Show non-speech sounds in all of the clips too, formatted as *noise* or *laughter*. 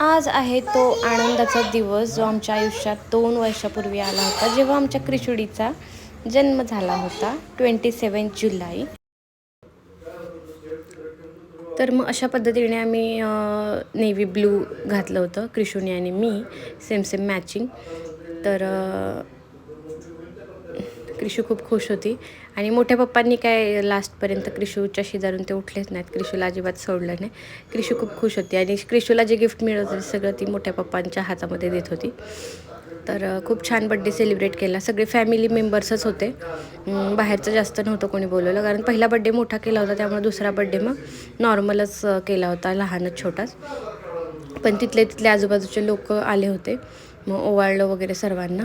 आज आहे तो आनंदाचा दिवस जो आमच्या आयुष्यात दोन वर्षापूर्वी आला होता जेव्हा आमच्या क्रिशुडीचा जन्म झाला होता ट्वेंटी सेवन जुलै. तर मग अशा पद्धतीने आम्ही नेव्ही ब्लू घातलं होतं क्रिशुनी आणि मी सेम सेम मॅचिंग तर क्रिशू खूप खुश होती. आणि मोठ्या पप्पांनी काय लास्टपर्यंत क्रिशूच्या शेजारून ते उठलेच नाहीत. क्रिशूला अजिबात सोडलं नाही. क्रिशू खूप खुश होती. आणि क्रिशूला जे गिफ्ट मिळत होते सगळं ती मोठ्या पप्पांच्या हातामध्ये देत होती. तर खूप छान बड्डे सेलिब्रेट केला. सगळे फॅमिली मेंबर्सच होते. बाहेरचं जास्त नव्हतं कोणी बोलवलं. कारण पहिला बड्डे मोठा केला होता त्यामुळे दुसरा बड्डे मग नॉर्मलच केला होता लहानच छोटाच. पण तिथले तिथले आजूबाजूचे लोक आले होते. मग ओवाळलं वगैरे सर्वांना.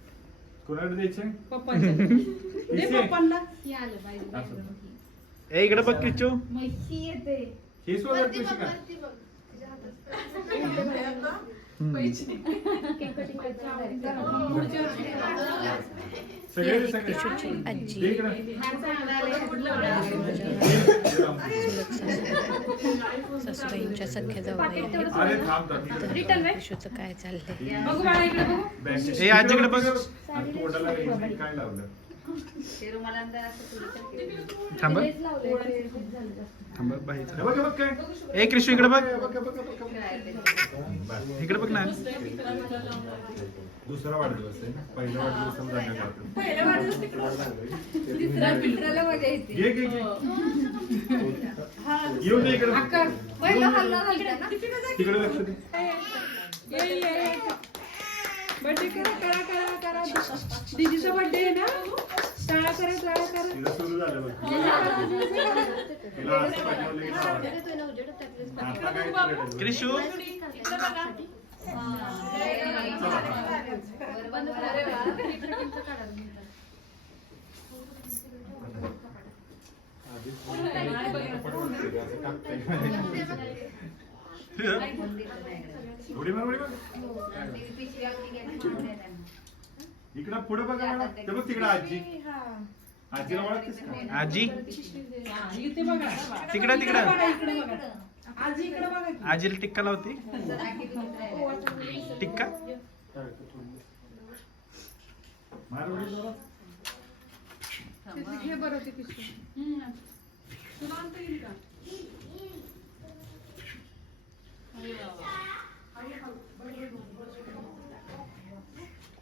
कोणाकडे द्यायचे? इसे? *laughs* असं. ए इकडे बघ किच्चू. ही का? सगळे. दे इकडे. सासूबाईंच्या सख्या जाऊ अरे थांब थांब. किशोरचं काय चाललंय? बँकेत. ए आजीकडे बघ. आणि तोंडाला काय लावलं? थांब. थांब. बाईचं. हे बघ हे बघ काय. ए कृष्ण इकडे बघ. इकडे बघ ना. दुसरा वाढदिवस आहे ना? पहिला वाढदिवस घे घे घे येऊन दे इकडे. तिकडे लक्ष दे. बर्थडे करा करा करा करा. दीदीचा बर्थडे आहे ना? टाळा करा टाळा करा. तिला सुरू झालं बघ. तिला असं पाठवलं की? नाव. आता काय करायचं? क्रिशू उडी मार, उडी मार. इकडं पुढे बघा मला. ते बघ तिकडे आजी. आजीला ओळखतेस का? आजी? इथे बघा तिकडं तिकडं. आजीला टिक्का लावते. टिक्का? मार उडी.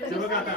चला काका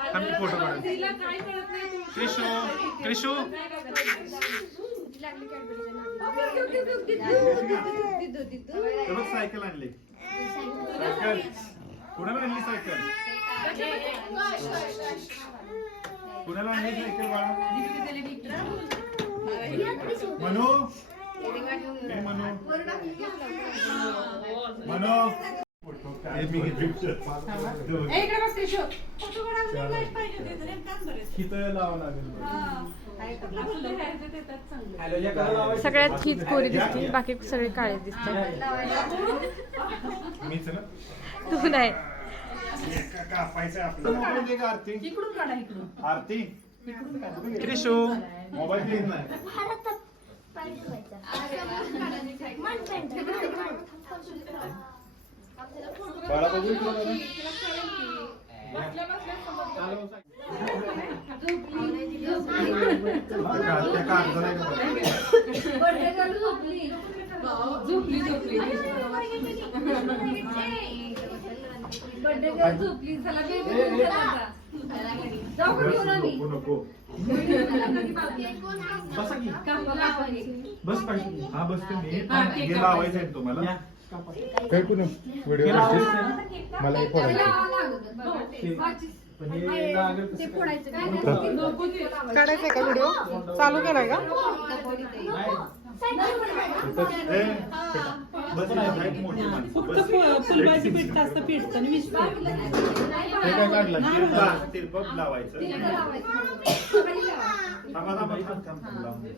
हे हो, हो, हो. आम्ही फोटो काढू क्रिशू क्रिशू हे बघ सायकल आणली. सायकल? कुणाला आणली सायकल? कुणाला आणली सायकल बाळा? मनू? हे. मनू? सगळ्यात हीच कोरी दिसते बाकी सगळे काळे दिसते. मीच ना? तू नाही. हे आरती. इकडून काढा इकडून. आरती? क्रिशू मोबाईल नाही. बसा की. बस पाहिजे. हा बसते मी हा, ठीक हे आहे. लावायचं आहे तुम्हाला. काय कुणा व्हिडिओ? मला हे फोडायचं. काढायचंय का व्हिडिओ चालू केलाय का. फक्त बस. फु- फुलभाजी पीठ जास्त पीठ आणि वीस हे काय काढलं लावायचं थांबा थांबा लावून दे.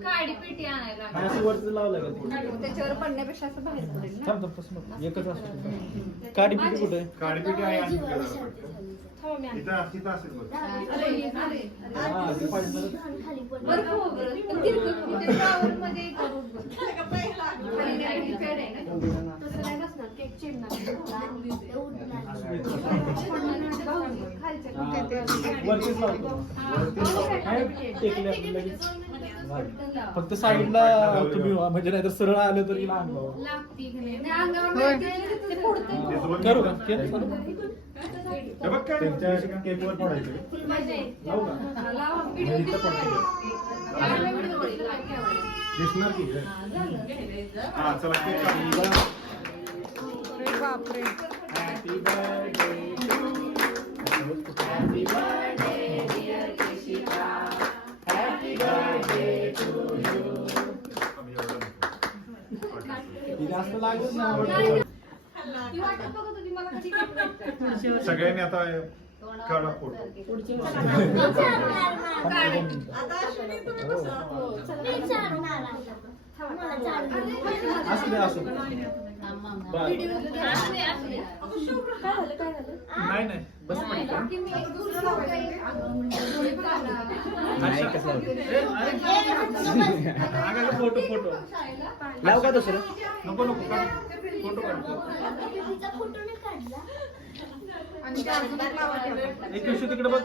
काडी पेटी आणायला आणि असं वरती लावलं का ते? त्याच्यावर पडण्यापेक्षा असं बाहेर पडेल ना. थांब थांब तसं नको. एकच असतो काडी पिटी कुठे आहे आणि जरा वाटतं. इथं तिथं असेल बघ हा ते पाहिजे फक्त साईडला तुम्ही म्हणजे नाहीतर सरळ आलं तरी लहान. करू का? हे केकवर. दिसणार की हा चला केक बापरे Happy birthday to you. Happy birthday, dear Krishika. Happy birthday to you. ती जास्त लागत नाही सगळ्यांनी आता काढा फोटो असू दे असू दे. बरं. नाही नाही बस नाही कसं फोटो फोटो लाव का दुसरं नको नको फोटो काढ एक दिवशी तिकडे बघ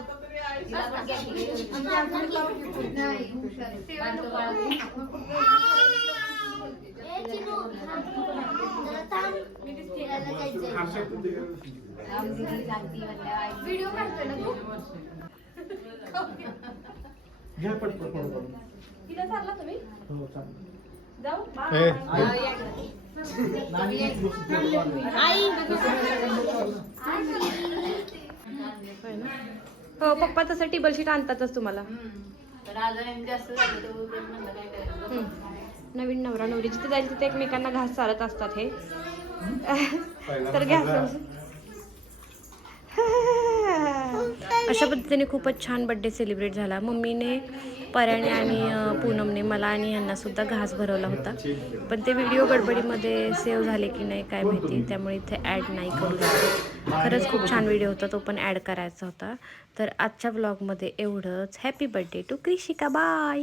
खारशात ते व्हिडिओ काढतोय ना तू? घे पटपट फोटो काढून. तिला चालला तुम्ही? हो चालेल. जाऊ. हे. हो पप्पा तसं टेबल शीट आणतातच तुम्हाला. नवीन नवरा नवरी जिथे जाईल तिथे एकमेकांना घास चालत असतात हे. तर घ्या. *laughs* अशा पद्धतीने खूपच छान बड्डे सेलिब्रेट झाला. मम्मीने पर्याने आणि पूनमने मला आणि यांनासुद्धा घास भरवला होता. पण ते व्हिडिओ गडबडीमध्ये सेव्ह झाले की नाही काय माहिती. त्यामुळे इथे ॲड नाही करू शकत खरंच खूप छान व्हिडिओ होता. तो पण ॲड करायचा होता. तर आजच्या ब्लॉगमध्ये एवढंच. Happy birthday to Krishika bye